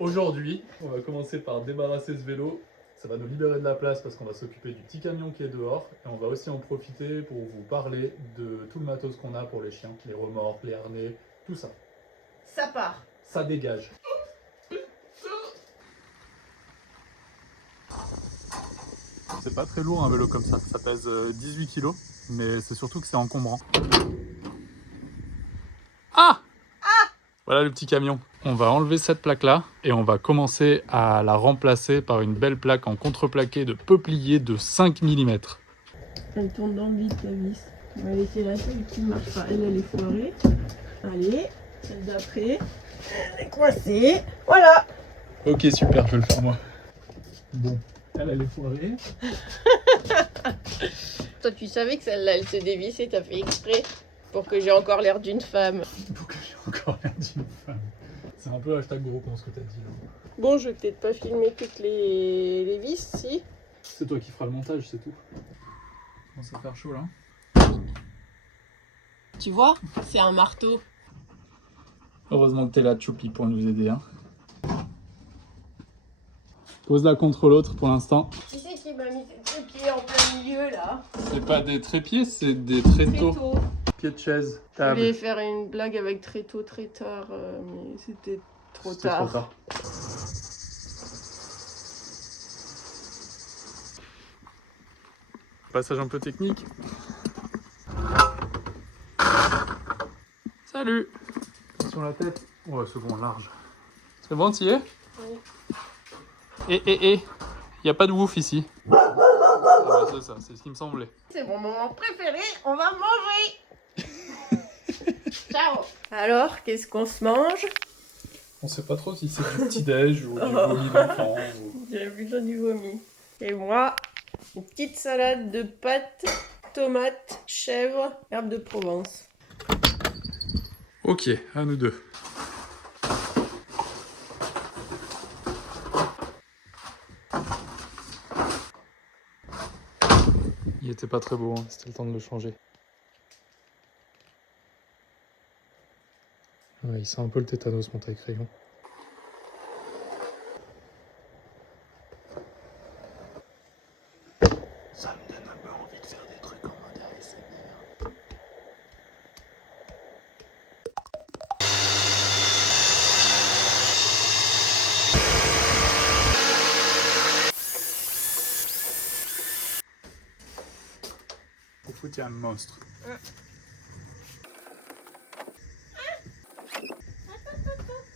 Aujourd'hui, on va commencer par débarrasser ce vélo. Ça va nous libérer de la place parce qu'on va s'occuper du petit camion qui est dehors. Et on va aussi en profiter pour vous parler de tout le matos qu'on a pour les chiens. Les remorques, les harnais, tout ça. Ça part. Ça dégage. C'est pas très lourd un vélo comme ça. Ça pèse 18 kg. Mais c'est surtout que c'est encombrant. Ah! Voilà le petit camion. On va enlever cette plaque-là et on va commencer à la remplacer par une belle plaque en contreplaqué de peuplier de 5 mm. Elle tourne dans le vide, la vis. On va laisser la seule qui ne marche pas. Elle est foirée. Allez, celle d'après. Elle est coincée. Voilà. Ok, super, je vais le faire moi. Bon, elle est foirée. Toi, tu savais que celle-là, elle se dévissait, t'as fait exprès pour que j'ai encore l'air d'une femme. Pour que j'ai encore l'air d'une femme. C'est un peu hashtag gros con ce que t'as dit là. Bon, je vais peut-être pas filmer toutes les vis, si. C'est toi qui feras le montage, c'est tout. Commence à faire chaud là. Tu vois, c'est un marteau. Heureusement que t'es là, Choupi, pour nous aider. Hein. Pose-la contre l'autre pour l'instant. Qui c'est qui m'a mis ses trépieds en plein milieu, là? C'est pas des trépieds, c'est des tréteaux. Tréteaux. Pieds de chaise, Je table. voulais faire une blague avec tréteaux très tard, mais c'était trop C'était tard. trop tard. Passage un peu technique. Salut. Sur la tête. Ouais, c'est bon, large. C'est bon, t'y es? Oui. Y a pas de ouf ici. Ah bah c'est ça, c'est ce qui me semblait. C'est mon moment préféré, on va manger. Ciao. Alors, qu'est-ce qu'on se mange? On sait pas trop si c'est du petit-déj ou du vomi d'enfant. J'ai besoin du vomi. Et moi, une petite salade de pâtes, tomates, chèvre, herbes de Provence. Ok, à nous deux. Il était pas très beau, hein. C'était le temps de le changer. Ouais, il sent un peu le tétanos, mon taille-crayon. Ça me donne un peu envie de faire des trucs en mode ASMR. Au foot, il y a un monstre.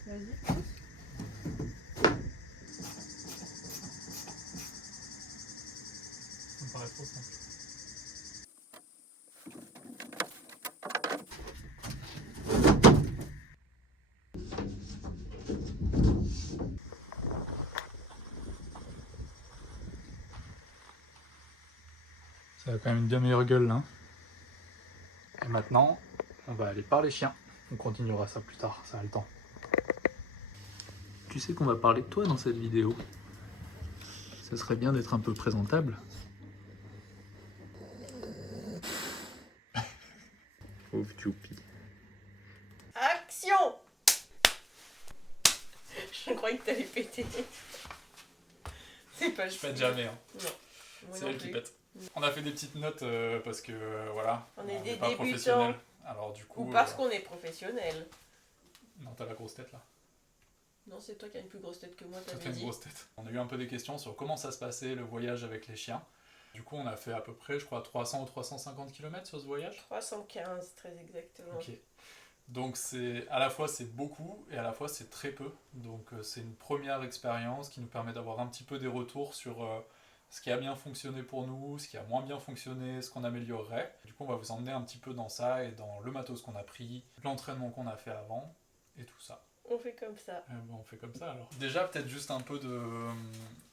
Vas-y. Ça me paraît trop simple. Ça a quand même une bien meilleure gueule là. Et maintenant, on va aller par les chiens. On continuera ça plus tard, ça a le temps. Tu sais qu'on va parler de toi dans cette vidéo. Ça serait bien d'être un peu présentable. Pauvre Choupi. Action! Je croyais que t'allais péter. C'est pas Je pète jamais, hein. Non. Moi C'est non elle qui plus. pète. On a fait des petites notes parce que voilà, On est des n'est pas débutants. professionnels. Alors du coup. Ou parce qu'on est professionnel. Non, t'as la grosse tête là. Non, c'est toi qui as une plus grosse tête que moi, Toi, t'avais t'as une dit. grosse tête. On a eu un peu des questions sur comment ça se passait le voyage avec les chiens. Du coup, on a fait à peu près, je crois, 300 ou 350 km sur ce voyage. 315, très exactement. Ok. Donc c'est à la fois c'est beaucoup et à la fois c'est très peu. Donc c'est une première expérience qui nous permet d'avoir un petit peu des retours sur ce qui a bien fonctionné pour nous, ce qui a moins bien fonctionné, ce qu'on améliorerait. Du coup on va vous emmener un petit peu dans ça et dans le matos qu'on a pris, l'entraînement qu'on a fait avant et tout ça. On fait comme ça. Bon, on fait comme ça alors. Déjà peut-être juste un peu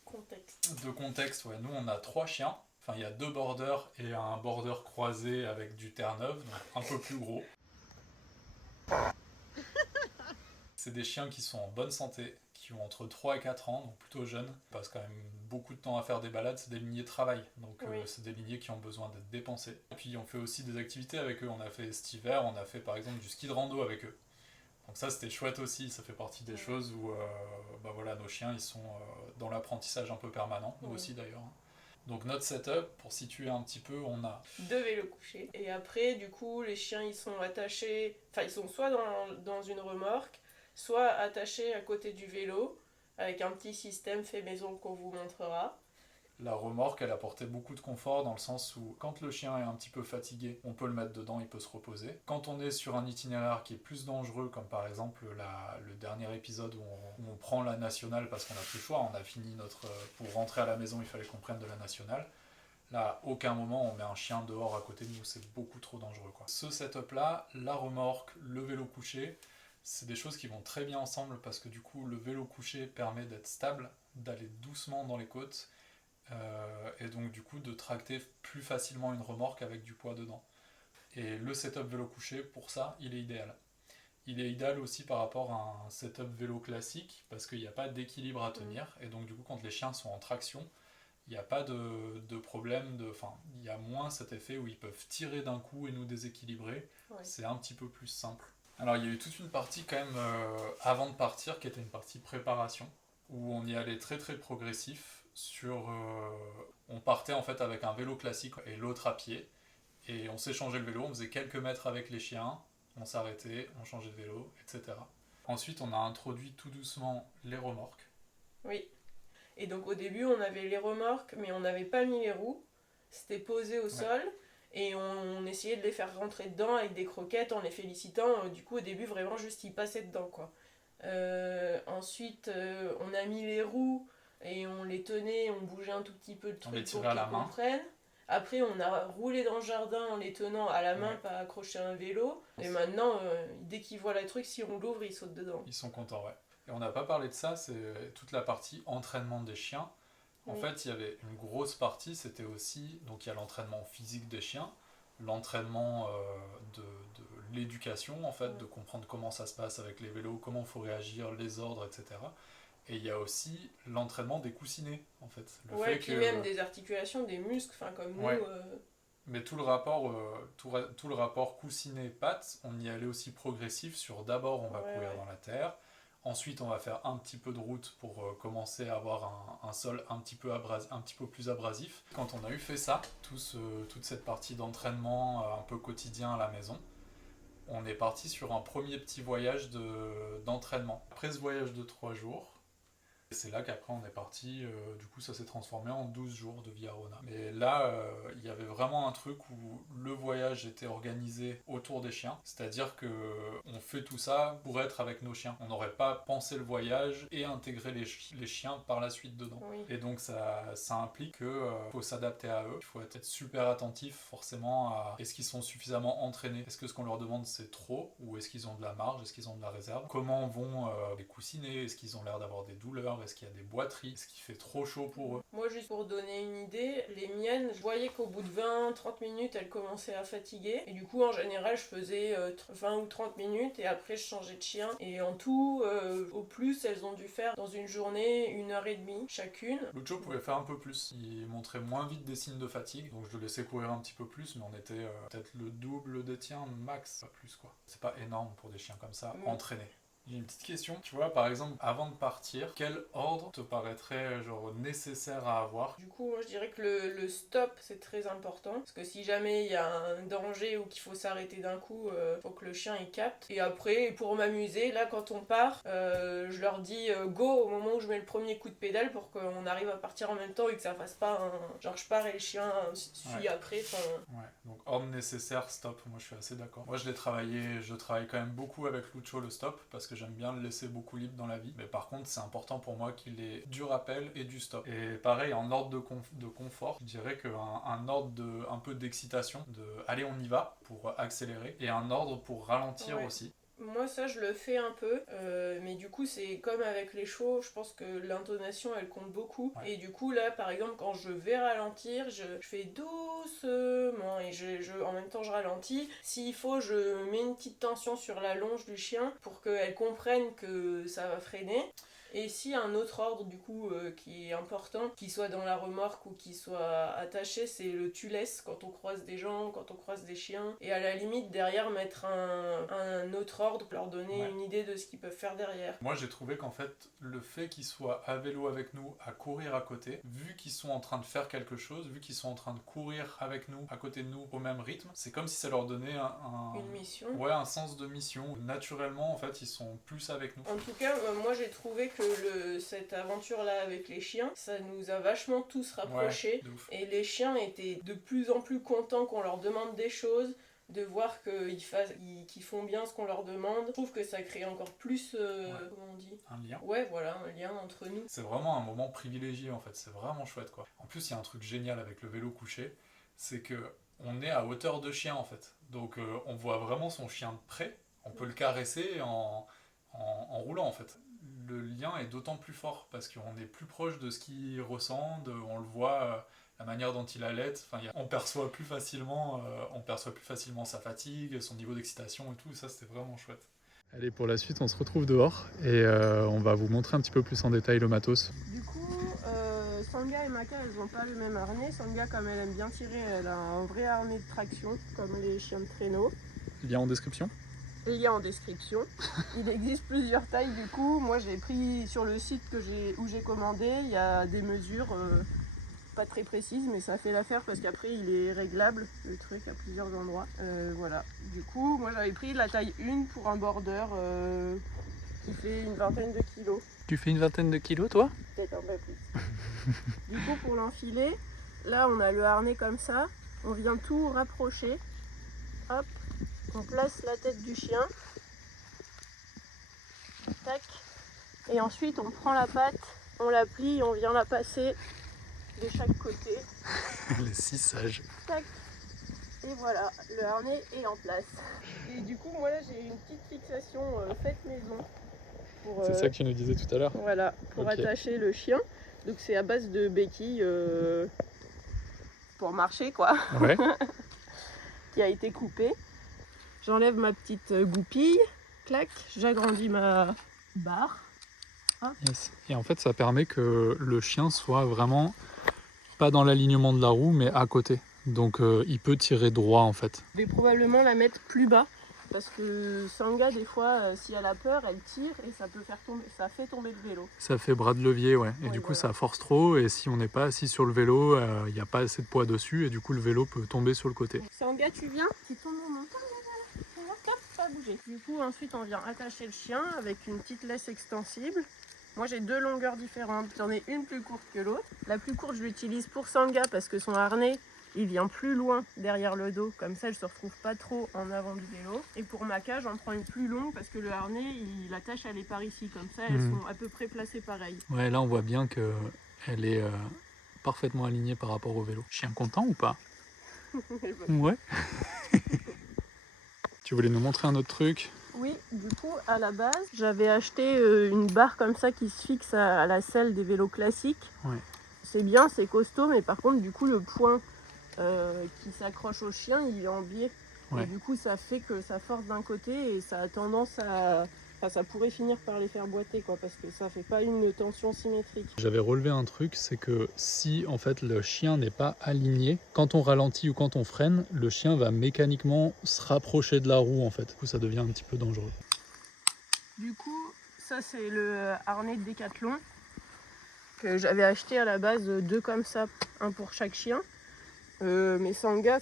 Contexte. de contexte. Ouais. Nous on a 3 chiens. Enfin il y a 2 borders et un border croisé avec du Terre-Neuve, donc un peu plus gros. C'est des chiens qui sont en bonne santé, qui ont entre 3 et 4 ans, donc plutôt jeunes. Ils passent quand même beaucoup de temps à faire des balades, c'est des lignées de travail, donc Oui. c'est des lignées qui ont besoin d'être dépensées. Et puis on fait aussi des activités avec eux, on a fait cet hiver, on a fait par exemple du ski de rando avec eux. Donc ça c'était chouette aussi, ça fait partie des choses où bah voilà, nos chiens ils sont dans l'apprentissage un peu permanent, nous aussi d'ailleurs. Hein. Donc notre setup, pour situer un petit peu, on a 2 vélos couchés. Et après, du coup, les chiens ils sont attachés, enfin ils sont soit dans une remorque, soit attachés à côté du vélo, avec un petit système fait maison qu'on vous montrera. la remorque, elle apportait beaucoup de confort dans le sens où quand le chien est un petit peu fatigué, on peut le mettre dedans, il peut se reposer. Quand on est sur un itinéraire qui est plus dangereux, comme par exemple le dernier épisode où on prend la nationale parce qu'on n'a plus le choix, on a fini notre... Pour rentrer à la maison, il fallait qu'on prenne de la nationale. Là, à aucun moment on met un chien dehors à côté de nous, c'est beaucoup trop dangereux, quoi. Ce setup-là, la remorque, le vélo couché, c'est des choses qui vont très bien ensemble parce que du coup, le vélo couché permet d'être stable, d'aller doucement dans les côtes et donc du coup de tracter plus facilement une remorque avec du poids dedans. Et le setup vélo couché, pour ça, il est idéal. Il est idéal aussi par rapport à un setup vélo classique parce qu'il n'y a pas d'équilibre à tenir et donc du coup quand les chiens sont en traction, il n'y a pas de problème, enfin il y a moins cet effet où ils peuvent tirer d'un coup et nous déséquilibrer. Ouais. C'est un petit peu plus simple. Alors il y a eu toute une partie quand même avant de partir qui était une partie préparation où on y allait très très progressif on partait en fait avec un vélo classique et l'autre à pied et on s'échangeait le vélo, on faisait quelques mètres avec les chiens, on s'arrêtait, on changeait de vélo, etc. Ensuite on a introduit tout doucement les remorques. Oui. Et donc au début on avait les remorques mais on n'avait pas mis les roues, c'était posé au sol et on essayait de les faire rentrer dedans avec des croquettes en les félicitant. Du coup au début vraiment juste ils passaient dedans quoi. Ensuite on a mis les roues et on les tenait, on bougeait un tout petit peu le truc pour qu'ils comprennent. Après on a roulé dans le jardin en les tenant à la main, pas accroché à un vélo. Et maintenant dès qu'ils voient le truc, si on l'ouvre ils sautent dedans. Ils sont contents, ouais. Et on n'a pas parlé de ça, c'est toute la partie entraînement des chiens. En fait, il y avait une grosse partie, c'était aussi, donc il y a l'entraînement physique des chiens, l'entraînement de l'éducation, en fait, de comprendre comment ça se passe avec les vélos, comment il faut réagir, les ordres, etc. Et il y a aussi l'entraînement des coussinets, en fait. Et puis même des articulations, des muscles, enfin comme nous... Mais tout le rapport coussinet-pattes, on y allait aussi progressif sur d'abord on va courir dans la terre, ensuite on va faire un petit peu de route pour commencer à avoir un sol un petit peu plus abrasif. Quand on a eu fait ça, toute cette partie d'entraînement un peu quotidien à la maison, on est parti sur un premier petit voyage d'entraînement. Après ce voyage de 3 jours, c'est là qu'après on est parti, du coup ça s'est transformé en 12 jours de Via Rona. Mais là, il y avait vraiment un truc où le voyage était organisé autour des chiens, c'est-à-dire que on fait tout ça pour être avec nos chiens. On n'aurait pas pensé le voyage et intégré les chiens par la suite dedans. Oui. Et donc ça implique qu'il faut s'adapter à eux, il faut être super attentif forcément à est-ce qu'ils sont suffisamment entraînés, est-ce que ce qu'on leur demande c'est trop, ou est-ce qu'ils ont de la marge, est-ce qu'ils ont de la réserve, comment vont les coussinets, est-ce qu'ils ont l'air d'avoir des douleurs, est-ce qu'il y a des boiteries, est-ce qu'il fait trop chaud pour eux. Moi, juste pour donner une idée, les miennes, je voyais qu'au bout de 20-30 minutes, elles commençaient à fatiguer. Et du coup, en général, je faisais 20 ou 30 minutes et après, je changeais de chien. Et en tout, au plus, elles ont dû faire dans une journée 1h30 chacune. Lucho pouvait faire un peu plus. Il montrait moins vite des signes de fatigue, donc je le laissais courir un petit peu plus, mais on était peut-être le double des tiens, max, pas plus quoi. C'est pas énorme pour des chiens comme ça, entraînés. J'ai une petite question, tu vois, par exemple, avant de partir, quel ordre te paraîtrait genre nécessaire à avoir? Du coup, moi je dirais que le stop c'est très important, parce que si jamais il y a un danger ou qu'il faut s'arrêter d'un coup, faut que le chien il capte. Et après, pour m'amuser, là quand on part, je leur dis go au moment où je mets le premier coup de pédale pour qu'on arrive à partir en même temps et que ça fasse pas un... genre je pars et le chien suit après. Ouais, donc ordre nécessaire, stop, moi je suis assez d'accord. Moi je travaille quand même beaucoup avec Lucho le stop, parce que j'aime bien le laisser beaucoup libre dans la vie. Mais par contre, c'est important pour moi qu'il ait du rappel et du stop. Et pareil, en ordre de confort, je dirais qu'un ordre un peu d'excitation, de allez on y va pour accélérer, et un ordre pour ralentir aussi. Moi ça je le fais un peu, mais du coup c'est comme avec les chevaux, je pense que l'intonation elle compte beaucoup. Et du coup là par exemple quand je vais ralentir, je fais doucement et en même temps je ralentis. S'il faut je mets une petite tension sur la longe du chien pour qu'elle comprenne que ça va freiner. Et si un autre ordre du coup qui est important, qui soit dans la remorque ou qui soit attaché, c'est le tu laisses quand on croise des gens, quand on croise des chiens. Et à la limite derrière mettre un autre ordre pour leur donner une idée de ce qu'ils peuvent faire derrière. Moi j'ai trouvé qu'en fait le fait qu'ils soient à vélo avec nous, à courir à côté, vu qu'ils sont en train de faire quelque chose, vu qu'ils sont en train de courir avec nous, à côté de nous, au même rythme, c'est comme si ça leur donnait une mission. Ouais, un sens de mission. Naturellement en fait ils sont plus avec nous. En tout cas, moi j'ai trouvé que cette aventure-là avec les chiens, ça nous a vachement tous rapprochés. Ouais, et les chiens étaient de plus en plus contents qu'on leur demande des choses, de voir qu'ils font bien ce qu'on leur demande. Je trouve que ça crée encore plus, comment on dit ? Un lien. Ouais, voilà, un lien entre nous. C'est vraiment un moment privilégié en fait, c'est vraiment chouette quoi. En plus, il y a un truc génial avec le vélo couché, c'est que on est à hauteur de chien en fait. Donc on voit vraiment son chien de près, on peut le caresser en roulant en fait. Le lien est d'autant plus fort parce qu'on est plus proche de ce qu'il ressent, on le voit, la manière dont il allait, on perçoit plus facilement sa fatigue, son niveau d'excitation et tout, ça c'était vraiment chouette. Allez, pour la suite, on se retrouve dehors et on va vous montrer un petit peu plus en détail le matos. Du coup, Sangha et Maka, elles n'ont pas le même harnais. Sangha, comme elle aime bien tirer, elle a un vrai harnais de traction, comme les chiens de traîneau. Lien en description ? Lien en description. Il existe plusieurs tailles du coup. Moi, j'ai pris sur le site où j'ai commandé, il y a des mesures pas très précises, mais ça fait l'affaire parce qu'après, il est réglable, le truc, à plusieurs endroits. Voilà. Du coup, moi, j'avais pris la taille 1 pour un border qui fait une vingtaine de kilos. Tu fais une vingtaine de kilos, toi ? Peut-être un peu plus. Du coup, pour l'enfiler, là, on a le harnais comme ça. On vient tout rapprocher. Hop, on place la tête du chien. Tac. Et ensuite, on prend la patte, on la plie, on vient la passer de chaque côté. Les 6 sages. Tac. Et voilà, le harnais est en place. Et du coup, moi là, j'ai une petite fixation faite maison. C'est ça que tu nous disais tout à l'heure ? Voilà, pour attacher le chien. Donc c'est à base de béquilles pour marcher quoi. Ouais. Qui a été coupée. J'enlève ma petite goupille, clac, j'agrandis ma barre. Hop. Yes. Et en fait, ça permet que le chien soit vraiment pas dans l'alignement de la roue, mais à côté. Donc il peut tirer droit en fait. Je vais probablement la mettre plus bas. Parce que Sangha, des fois, si elle a peur, elle tire et ça fait tomber le vélo. Ça fait bras de levier, ouais. Et du coup, ça force trop. Et si on n'est pas assis sur le vélo, il n'y a pas assez de poids dessus. Et du coup, le vélo peut tomber sur le côté. Donc, Sangha, tu viens ? Tu tombes au menton, pas bouger. Du coup, ensuite, on vient attacher le chien avec une petite laisse extensible. Moi, j'ai 2 longueurs différentes. J'en ai une plus courte que l'autre. La plus courte, je l'utilise pour Sangha parce que son harnais, il vient plus loin derrière le dos, comme ça elle se retrouve pas trop en avant du vélo. Et pour Maka, j'en prends une plus longue parce que le harnais, il attache à par ici, comme ça elles sont à peu près placées pareil. Ouais, là on voit bien qu'elle est parfaitement alignée par rapport au vélo. Chien content ou pas ? Ouais. Tu voulais nous montrer un autre truc ? Oui, du coup, à la base, j'avais acheté une barre comme ça qui se fixe à la selle des vélos classiques. Ouais. C'est bien, c'est costaud, mais par contre, du coup, le point qui s'accroche au chien, il est en biais. Ouais. Et du coup, ça fait que ça force d'un côté et ça a tendance à... Enfin, ça pourrait finir par les faire boiter, quoi, parce que ça fait pas une tension symétrique. J'avais relevé un truc, c'est que si en fait le chien n'est pas aligné, quand on ralentit ou quand on freine, le chien va mécaniquement se rapprocher de la roue en fait. Du coup, ça devient un petit peu dangereux. Du coup, ça c'est le harnais de Décathlon que j'avais acheté à la base, 2 comme ça, un pour chaque chien. Mais Sangha,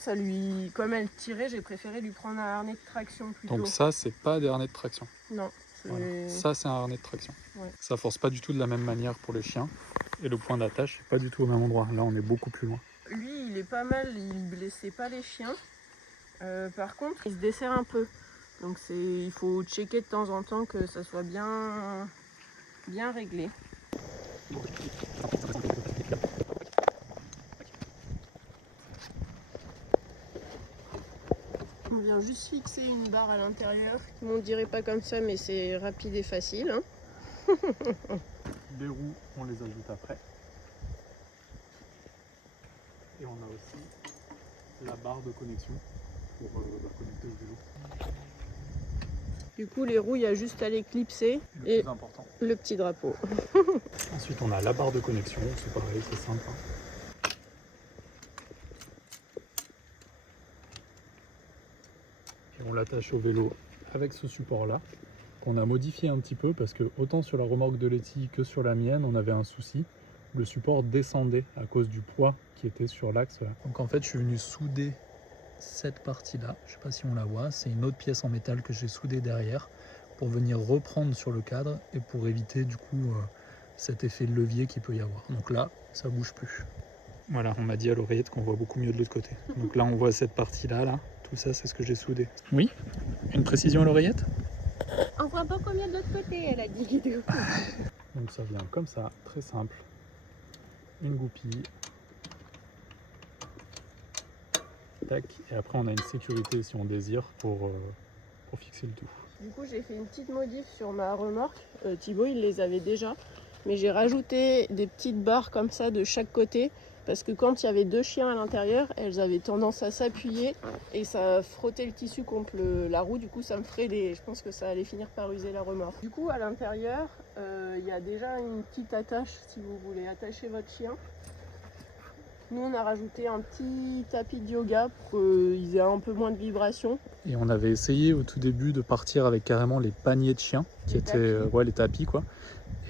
comme elle tirait, j'ai préféré lui prendre un harnais de traction plutôt. Donc ça, c'est pas des harnais de traction. Non. Voilà. Ça, c'est un harnais de traction. Ouais. Ça force pas du tout de la même manière pour les chiens. Et le point d'attache, c'est pas du tout au même endroit. Là, on est beaucoup plus loin. Lui, il est pas mal, il blessait pas les chiens. Par contre, il se dessert un peu. Donc il faut checker de temps en temps que ça soit bien réglé. On vient juste fixer une barre à l'intérieur. On dirait pas comme ça, mais c'est rapide et facile. Hein. Les roues, on les ajoute après. Et on a aussi la barre de connexion pour connecter au vélo. Du coup, les roues, il y a juste à les clipser et important. le petit drapeau. Ensuite, on a la barre de connexion, c'est pareil, c'est simple. Et on l'attache au vélo avec ce support-là, qu'on a modifié un petit peu parce que autant sur la remorque de Letty que sur la mienne, on avait un souci. Le support descendait à cause du poids qui était sur l'axe. Donc en fait, je suis venu souder cette partie-là. Je ne sais pas si on la voit. C'est une autre pièce en métal que j'ai soudée derrière pour venir reprendre sur le cadre et pour éviter du coup cet effet de levier qu'il peut y avoir. Donc là, ça bouge plus. Voilà, on m'a dit à l'oreillette qu'on voit beaucoup mieux de l'autre côté. Donc là, on voit cette partie-là, là. Tout ça, c'est ce que j'ai soudé. Oui? Une précision à l'oreillette? On voit beaucoup mieux de l'autre côté, elle a dit Guido. Donc ça vient comme ça, très simple. Une goupille. Tac. Et après, on a une sécurité si on désire pour fixer le tout. Du coup, j'ai fait une petite modif sur ma remorque. Thibaut, il les avait déjà. Mais j'ai rajouté des petites barres comme ça de chaque côté. Parce que quand il y avait 2 chiens à l'intérieur, elles avaient tendance à s'appuyer et ça frottait le tissu contre la roue. Du coup, ça me ferait je pense que ça allait finir par user la remorque. Du coup, à l'intérieur, il y a déjà une petite attache si vous voulez attacher votre chien. Nous, on a rajouté un petit tapis de yoga pour qu'ils aient un peu moins de vibration. Et on avait essayé au tout début de partir avec carrément les paniers de chiens, qui étaient les tapis quoi.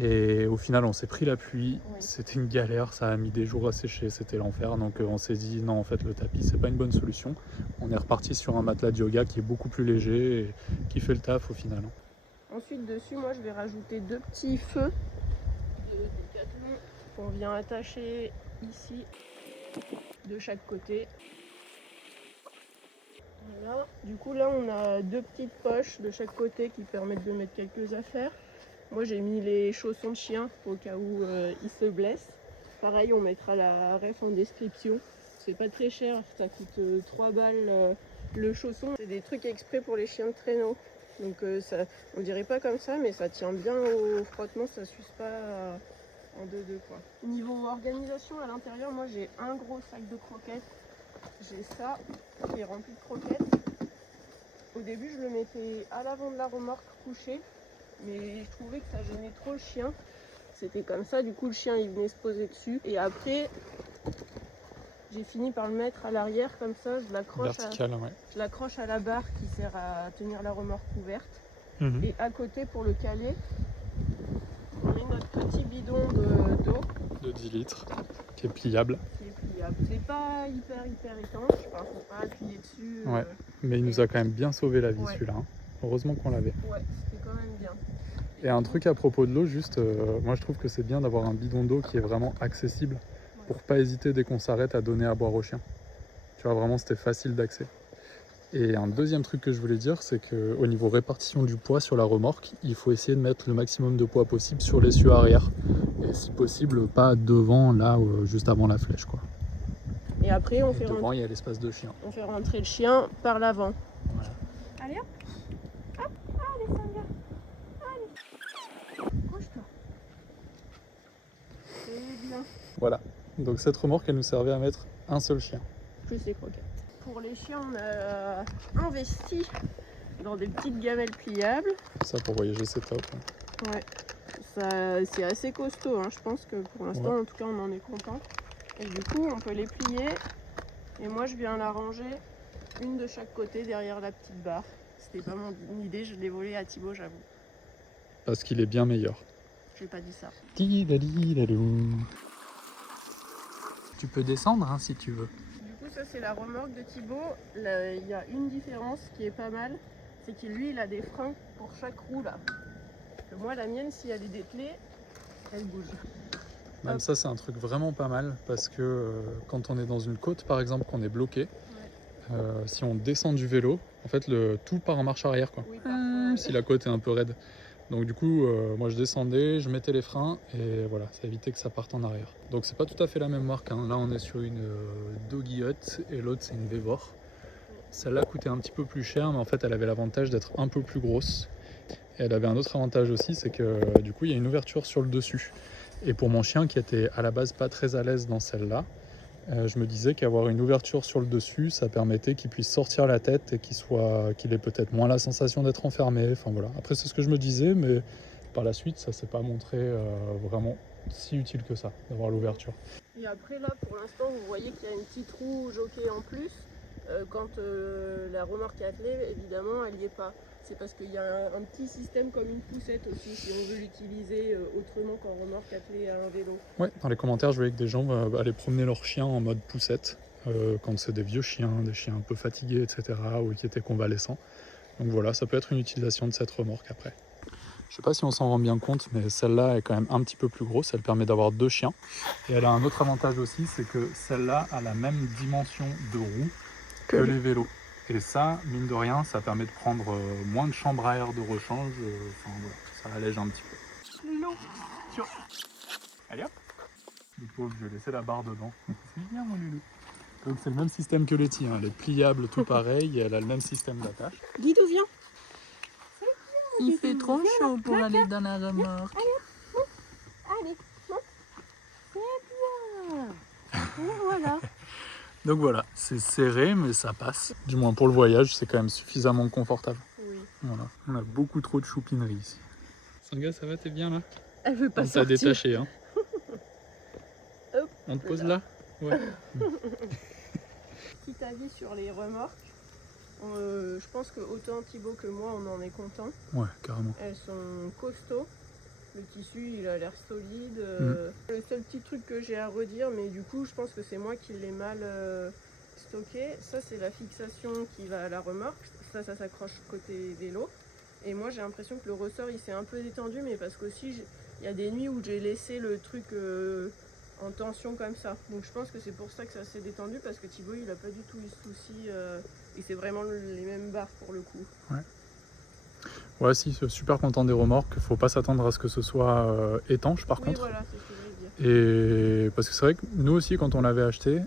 Et au final, on s'est pris la pluie, C'était une galère, ça a mis des jours à sécher, c'était l'enfer. Donc on s'est dit non, en fait, le tapis, c'est pas une bonne solution. On est reparti sur un matelas de yoga qui est beaucoup plus léger et qui fait le taf au final. Ensuite, dessus, moi, je vais rajouter 2 petits feux de Decathlon qu'on vient attacher ici de chaque côté. Voilà. Du coup, là, on a 2 petites poches de chaque côté qui permettent de mettre quelques affaires. Moi, j'ai mis les chaussons de chien au cas où ils se blessent. Pareil, on mettra la ref en description. C'est pas très cher, ça coûte 3 balles le chausson. C'est des trucs exprès pour les chiens de traîneau. Donc ça, on dirait pas comme ça, mais ça tient bien au frottement, ça s'use pas en deux quoi. Niveau organisation à l'intérieur, moi j'ai un gros sac de croquettes. J'ai ça qui est rempli de croquettes. Au début, je le mettais à l'avant de la remorque couché, mais je trouvais que ça gênait trop le chien. C'était comme ça, du coup le chien il venait se poser dessus. Et après, j'ai fini par le mettre à l'arrière comme ça, je l'accroche à la barre qui sert à tenir la remorque ouverte. Et à côté pour le caler, on met notre petit bidon d'eau. De 10 litres, qui est pliable. C'est pas hyper étanche, enfin, faut pas appuyer dessus. Ouais, mais il nous a quand même bien sauvé la vie celui-là. Hein. Heureusement qu'on l'avait. Ouais, c'était quand même bien. Et un truc à propos de l'eau, juste, moi je trouve que c'est bien d'avoir un bidon d'eau qui est vraiment accessible pour pas hésiter dès qu'on s'arrête à donner à boire aux chiens. Tu vois, vraiment c'était facile d'accès. Et un deuxième truc que je voulais dire, c'est qu'au niveau répartition du poids sur la remorque, il faut essayer de mettre le maximum de poids possible sur l'essieu arrière. Et si possible, pas devant, là, juste avant la flèche, quoi. Et après, devant, il y a l'espace de chien. On fait rentrer le chien par l'avant. Voilà. Allez hop. Hop, allez Sandra. Allez. Couche-toi. C'est bien. Voilà. Donc cette remorque, elle nous servait à mettre un seul chien. Plus les croquettes. Pour les chiens, on a investi dans des petites gamelles pliables. Ça, pour voyager, c'est top. Ouais. Ça, c'est assez costaud, hein. Je pense que pour l'instant, en tout cas, on en est content. Et du coup, on peut les plier. Et moi, je viens la ranger une de chaque côté derrière la petite barre. C'était pas mon idée, je l'ai volée à Thibaut, j'avoue. Parce qu'il est bien meilleur. J'ai pas dit ça. Tu peux descendre hein, si tu veux. Du coup, ça c'est la remorque de Thibaut. Il y a une différence qui est pas mal, c'est que lui, il a des freins pour chaque roue là. Que moi, la mienne, si elle est dételée, elle bouge. Même ça, c'est un truc vraiment pas mal parce que quand on est dans une côte, par exemple, qu'on est bloqué, si on descend du vélo, en fait, tout part en marche arrière, quoi. Oui, si la côte est un peu raide. Donc du coup, moi je descendais, je mettais les freins et voilà, ça évitait que ça parte en arrière. Donc c'est pas tout à fait la même marque, hein. Là on est sur une Doggy Hut et l'autre c'est une Vevor. Celle-là coûtait un petit peu plus cher, mais en fait elle avait l'avantage d'être un peu plus grosse. Et elle avait un autre avantage aussi, c'est que du coup il y a une ouverture sur le dessus. Et pour mon chien qui était à la base pas très à l'aise dans celle-là, je me disais qu'avoir une ouverture sur le dessus, ça permettait qu'il puisse sortir la tête et qu'il ait peut-être moins la sensation d'être enfermé. Enfin voilà. Après, c'est ce que je me disais, mais par la suite, ça s'est pas montré vraiment si utile que ça, d'avoir l'ouverture. Et après, là, pour l'instant, vous voyez qu'il y a une petite roue jockey en plus. Quand la remorque est attelée, évidemment, elle n'y est pas. C'est parce qu'il y a un petit système comme une poussette aussi, si on veut l'utiliser autrement qu'en remorque attelée à un vélo. Ouais, dans les commentaires, je voyais que des gens allaient promener leurs chiens en mode poussette, quand c'est des vieux chiens, des chiens un peu fatigués, etc., ou qui étaient convalescents. Donc voilà, ça peut être une utilisation de cette remorque après. Je sais pas si on s'en rend bien compte, mais celle-là est quand même un petit peu plus grosse, elle permet d'avoir 2 chiens. Et elle a un autre avantage aussi, c'est que celle-là a la même dimension de roue que les vélos. Et ça, mine de rien, ça permet de prendre moins de chambre à air de rechange. Enfin voilà, ça allège un petit peu. Lilo, tiens. Allez hop. Le pauvre, je vais laisser la barre dedans. C'est bien mon loulou. Donc c'est le même système que les tiens, elle est pliable, tout pareil, et elle a le même système d'attache. Didou, viens. Il fait trop chaud pour aller dans la remorque. Allez, monte. C'est bien. Et voilà. Donc voilà, c'est serré mais ça passe. Du moins pour le voyage, c'est quand même suffisamment confortable. Oui. Voilà, on a beaucoup trop de choupinerie ici. Sanga, ça va, t'es bien là? Elle veut pas On t'a sortir. détaché, hein. Hop, on te pose là? Ouais. Petit avis sur les remorques. Je pense que autant Thibaut que moi, on en est content. Ouais, carrément. Elles sont costauds. Le tissu, il a l'air solide. Le seul petit truc que j'ai à redire, mais du coup, je pense que c'est moi qui l'ai mal stocké. Ça, c'est la fixation qui va à la remorque. Ça s'accroche côté vélo. Et moi, j'ai l'impression que le ressort, il s'est un peu détendu, mais parce qu'aussi, il y a des nuits où j'ai laissé le truc en tension comme ça. Donc je pense que c'est pour ça que ça s'est détendu, parce que Thibaut, il a pas du tout eu ce souci. Et c'est vraiment les mêmes barres pour le coup. Ouais. Ouais, si, je suis super content des remorques. Faut pas s'attendre à ce que ce soit étanche par contre. Oui, voilà, c'est ce que je voulais dire. Et parce que c'est vrai que nous aussi, quand on avait acheté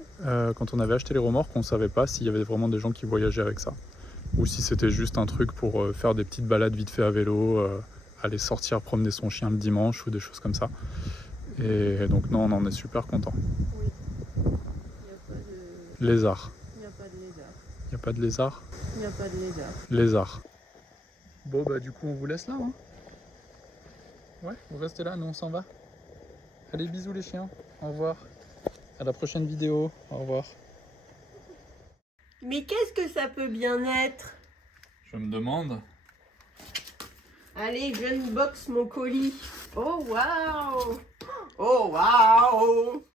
les remorques, on savait pas s'il y avait vraiment des gens qui voyageaient avec ça. Ou si c'était juste un truc pour faire des petites balades vite fait à vélo, aller sortir promener son chien le dimanche ou des choses comme ça. Et donc non, on en est super content. Oui. Il n'y a pas de... Lézard. Il n'y a pas de lézard. Il n'y a pas de lézard? Il n'y a pas de lézard. Lézard. Bon bah du coup on vous laisse là, hein. Ouais, vous restez là, nous on s'en va. Allez, bisous les chiens, au revoir. À la prochaine vidéo, au revoir. Mais qu'est-ce que ça peut bien être? Je me demande. Allez, je unbox mon colis. Oh waouh! Oh waouh!